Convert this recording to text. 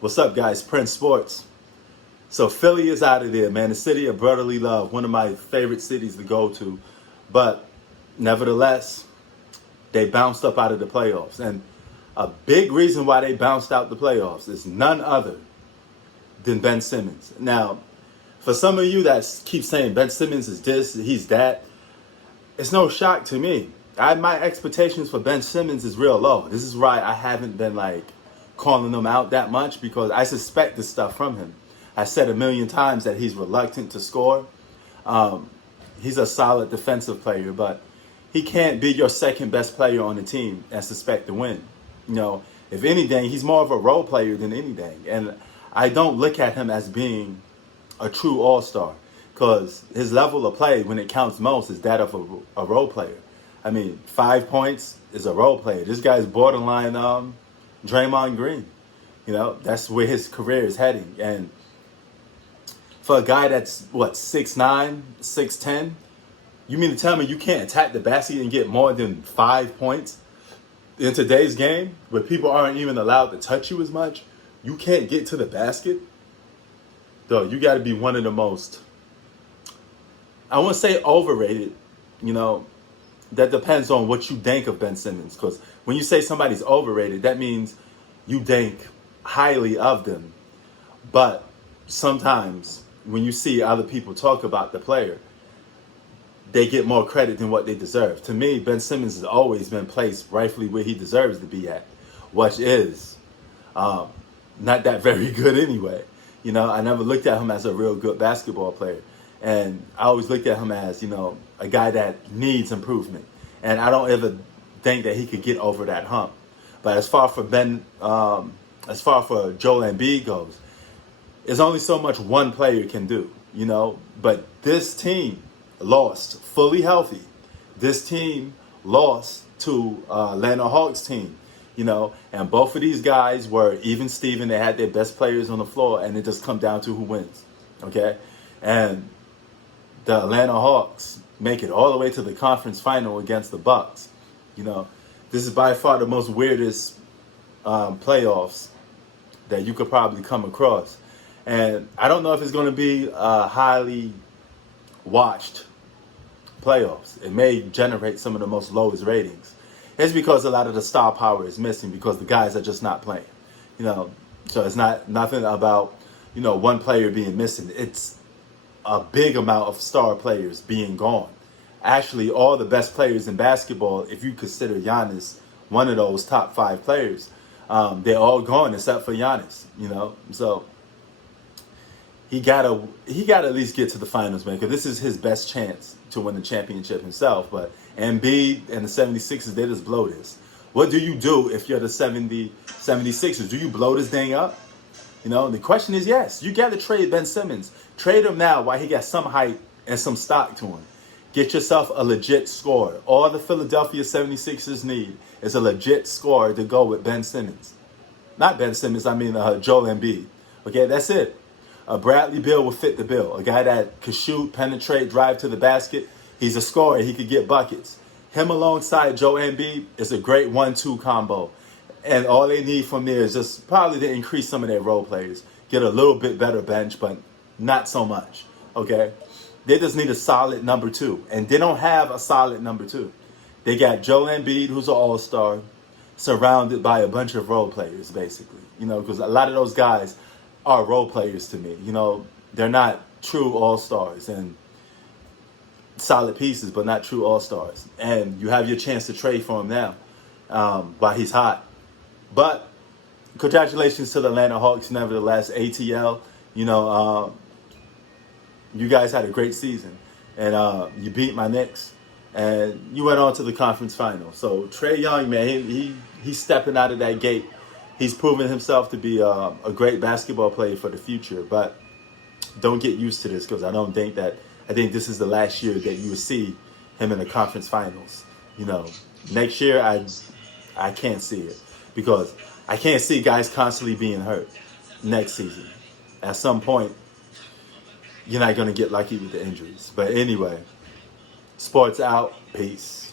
What's up, guys? Prince Sports. So Philly is out of there, man. The city of brotherly love, one of my favorite cities to go to. But nevertheless, they bounced up out of the playoffs. And a big reason why they bounced out the playoffs is none other than Ben Simmons. Now, for some of you that keep saying Ben Simmons is this, he's that, it's no shock to me. My expectations for Ben Simmons is real low. This is why I haven't been calling him out that much, because I suspect this stuff from him. I said a million times that he's reluctant to score. He's a solid defensive player, but he can't be your second best player on the team and suspect to win. You know, if anything, he's more of a role player than anything. And I don't look at him as being a true all-star, because his level of play, when it counts most, is that of a role player. I mean, 5 points is a role player. This guy's borderline Draymond Green. You know, that's where his career is heading. And for a guy that's, 6'9", 6'10", you mean to tell me you can't attack the basket and get more than 5 points? In today's game, where people aren't even allowed to touch you as much, you can't get to the basket? Though, you got to be one of the most, I won't say overrated, that depends on what you think of Ben Simmons. Because when you say somebody's overrated, that means you think highly of them. But sometimes when you see other people talk about the player, they get more credit than what they deserve. To me, Ben Simmons has always been placed rightfully where he deserves to be at, which is not that very good anyway. I never looked at him as a real good basketball player. And I always looked at him as, a guy that needs improvement. And I don't ever think that he could get over that hump. But as far for Joel Embiid goes, there's only so much one player can do, But this team lost fully healthy. This team lost to Atlanta Hawks team, and both of these guys were even Steven. They had their best players on the floor, and it just come down to who wins, okay? And the Atlanta Hawks make it all the way to the conference final against the Bucks. This is by far the most weirdest playoffs that you could probably come across. And I don't know if it's going to be a highly watched playoffs. It may generate some of the most lowest ratings. It's because a lot of the star power is missing, because the guys are just not playing. So it's nothing about, one player being missing. It's a big amount of star players being gone. Actually, all the best players in basketball, if you consider Giannis one of those top 5 players, they're all gone except for Giannis, So he gotta at least get to the finals, man, because this is his best chance to win the championship himself. But Embiid and the 76ers, they just blow this. What do you do if you're the 76ers? Do you blow this thing up? The question is yes. You got to trade Ben Simmons. Trade him now while he got some height and some stock to him. Get yourself a legit scorer. All the Philadelphia 76ers need is a legit scorer to go with Ben Simmons. Not Ben Simmons, I mean Joel Embiid. Okay, that's it. Bradley Beal will fit the bill. A guy that could shoot, penetrate, drive to the basket. He's a scorer. He could get buckets. Him alongside Joel Embiid is a great 1-2 combo. And all they need from there is just probably to increase some of their role players. Get a little bit better bench, but not so much. Okay? They just need a solid number 2. And they don't have a solid number 2. They got Joel Embiid, who's an all-star, surrounded by a bunch of role players, basically. Because a lot of those guys are role players to me. They're not true all-stars and solid pieces, but not true all-stars. And you have your chance to trade for him now while he's hot. But congratulations to the Atlanta Hawks, nevertheless. ATL, you guys had a great season. And you beat my Knicks. And you went on to the conference final. So Trae Young, man, he's stepping out of that gate. He's proven himself to be a great basketball player for the future. But don't get used to this, because I think this is the last year that you will see him in the conference finals. Next year, I can't see it, because I can't see guys constantly being hurt next season. At some point, you're not going to get lucky with the injuries. But anyway, sports out. Peace.